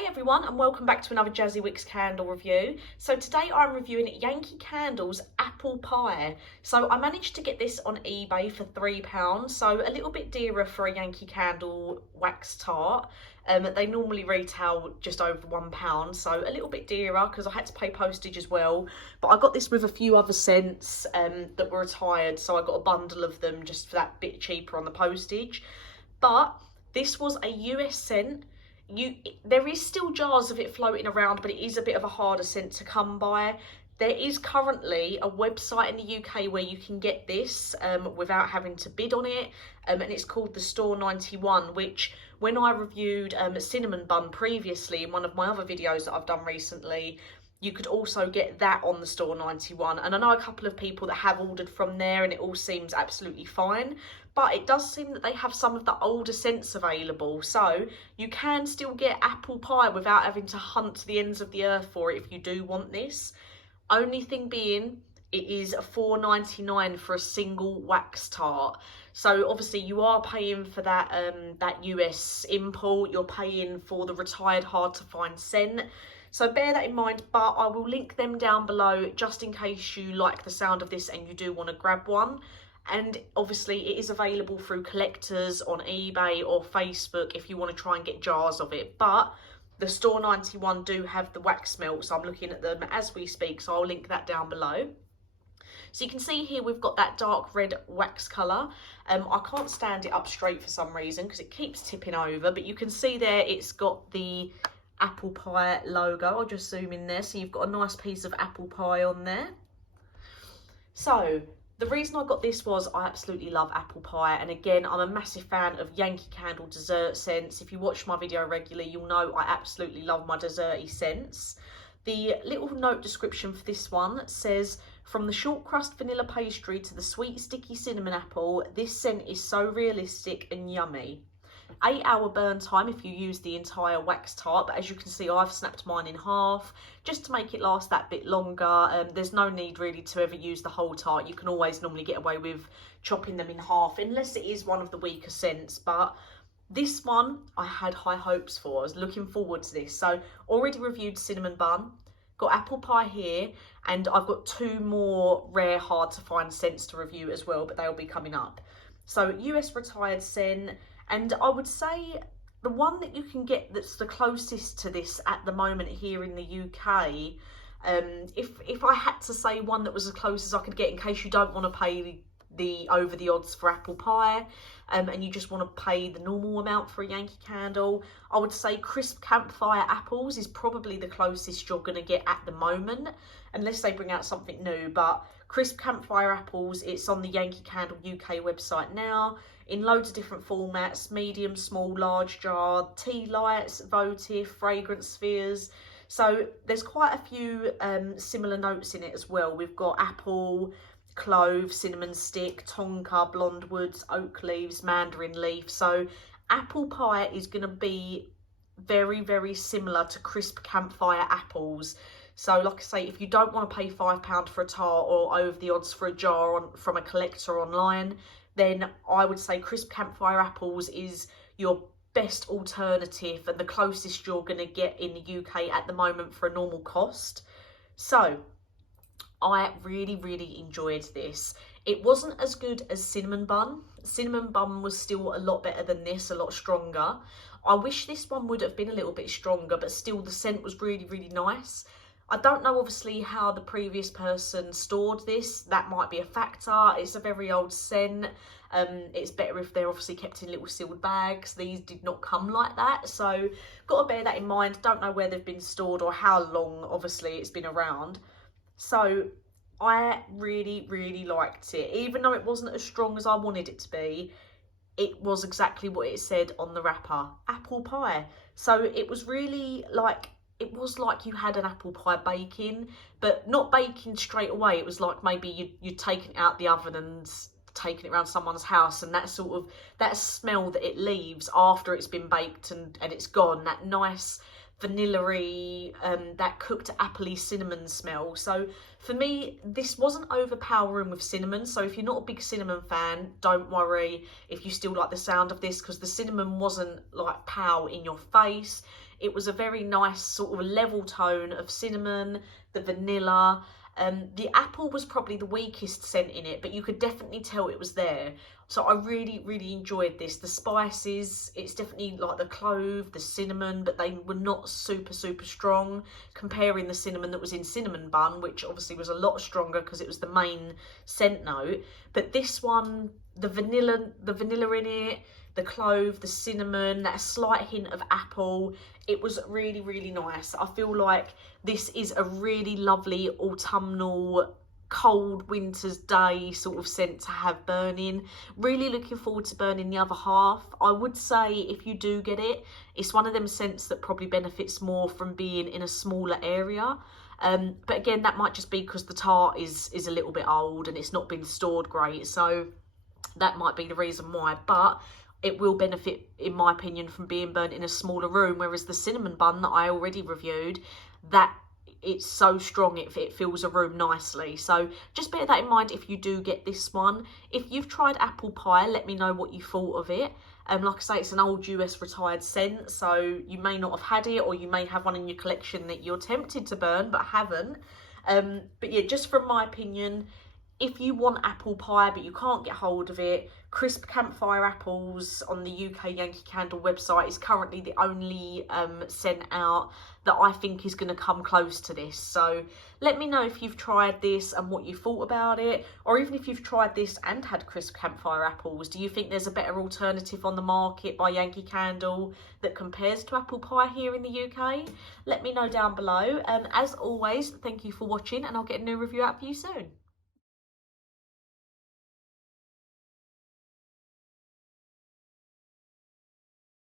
Hey everyone, and welcome back to another Jazzy Wicks candle review. So today I'm reviewing Yankee Candle's Apple Pie. So I managed to get this on eBay for £3, so a little bit dearer for a Yankee Candle wax tart. They normally retail just over £1, so a little bit dearer because I had to pay postage as well. But I got this with a few other scents that were retired, so I got a bundle of them just for that bit cheaper on the postage. But this was a US scent. There is still jars of it floating around, but it is a bit of a harder scent to come by. There is currently a website in the UK where you can get this without having to bid on it, and it's called the Store 91, which when I reviewed a cinnamon bun previously in one of my other videos that I've done recently, you could also get that on the Store 91. And I know a couple of people that have ordered from there and it all seems absolutely fine. But it does seem that they have some of the older scents available. So you can still get apple pie without having to hunt to the ends of the earth for it if you do want this. Only thing being, it is $4.99 for a single wax tart. So obviously you are paying for that that US import. You're paying for the retired hard to find scent. So bear that in mind, but I will link them down below just in case you like the sound of this and you do want to grab one. And obviously it is available through collectors on eBay or Facebook if you want to try and get jars of it. But the Store 91 do have the wax melt, so I'm looking at them as we speak, so I'll link that down below. So you can see here we've got that dark red wax colour. I can't stand it up straight for some reason because it keeps tipping over, but you can see there it's got the apple pie logo. I'll just zoom in there so you've got a nice piece of apple pie on there. So the reason I got this was I absolutely love apple pie, and again I'm a massive fan of Yankee Candle dessert scents. If you watch my video regularly you'll know I absolutely love my desserty scents. The little note description for this one says, from the short crust vanilla pastry to the sweet sticky cinnamon apple, this scent is so realistic and yummy. 8-hour burn time if you use the entire wax tart, but as you can see I've snapped mine in half just to make it last that bit longer. There's no need really to ever use the whole tart. You can always normally get away with chopping them in half unless it is one of the weaker scents, but this one I had high hopes for. I was looking forward to this. So already reviewed cinnamon bun, got apple pie here, and I've got two more rare hard to find scents to review as well, but they'll be coming up. So US retired scent. And I would say the one that you can get that's the closest to this at the moment here in the UK, if I had to say one that was as close as I could get in case you don't want to pay the over the odds for apple pie, and you just want to pay the normal amount for a Yankee Candle, I would say crisp campfire apples is probably the closest you're going to get at the moment, unless they bring out something new. But crisp campfire apples, it's on the Yankee Candle UK website now, in loads of different formats: medium, small, large jar, tea lights, votive, fragrance spheres. So there's quite a few similar notes in it as well. We've got apple, clove, cinnamon stick, tonka, blonde woods, oak leaves, mandarin leaf. So apple pie is going to be very, very similar to crisp campfire apples. So like I say, if you don't want to pay £5 for a tart or over the odds for a jar from a collector online, then I would say crisp campfire apples is your best alternative and the closest you're going to get in the UK at the moment for a normal cost. So I really, really enjoyed this. It wasn't as good as cinnamon bun. Cinnamon bun was still a lot better than this, a lot stronger. I wish this one would have been a little bit stronger, but still the scent was really, really nice. I don't know obviously how the previous person stored this. That might be a factor. It's a very old scent. It's better if they're obviously kept in little sealed bags. These did not come like that, so got to bear that in mind. Don't know where they've been stored or how long obviously it's been around. So I really, really liked it. Even though it wasn't as strong as I wanted it to be, it was exactly what it said on the wrapper, apple pie. So it was really like, it was like you had an apple pie baking, but not baking straight away. It was like maybe you'd taken it out the oven and taken it around someone's house, and that sort of, that smell that it leaves after it's been baked and it's gone, that nice vanilla-y, that cooked appley cinnamon smell. So for me, this wasn't overpowering with cinnamon. So if you're not a big cinnamon fan, don't worry if you still like the sound of this, because the cinnamon wasn't like pow in your face. It was a very nice sort of level tone of cinnamon, the vanilla. The apple was probably the weakest scent in it, but you could definitely tell it was there. So I really, really enjoyed this. The spices, it's definitely like the clove, the cinnamon, but they were not super, super strong, comparing the cinnamon that was in Cinnamon Bun, which obviously was a lot stronger because it was the main scent note. But this one, the vanilla in it, the clove, the cinnamon, that slight hint of apple, it was really, really nice. I feel like this is a really lovely autumnal, cold winter's day sort of scent to have burning. Really looking forward to burning the other half. I would say if you do get it, it's one of them scents that probably benefits more from being in a smaller area. But again, that might just be because the tart is a little bit old and it's not been stored great, so that might be the reason why. But it will benefit, in my opinion, from being burnt in a smaller room, whereas the Cinnamon Bun that I already reviewed, that it's so strong it fills a room nicely. So just bear that in mind if you do get this one. If you've tried apple pie, let me know what you thought of it. Like I say, it's an old US retired scent, so you may not have had it, or you may have one in your collection that you're tempted to burn but haven't. But yeah, just from my opinion, if you want apple pie but you can't get hold of it, crisp campfire apples on the UK Yankee Candle website is currently the only scent out that I think is going to come close to this. So let me know if you've tried this and what you thought about it, or even if you've tried this and had crisp campfire apples. Do you think there's a better alternative on the market by Yankee Candle that compares to apple pie here in the UK? Let me know down below. As always, thank you for watching, and I'll get a new review out for you soon.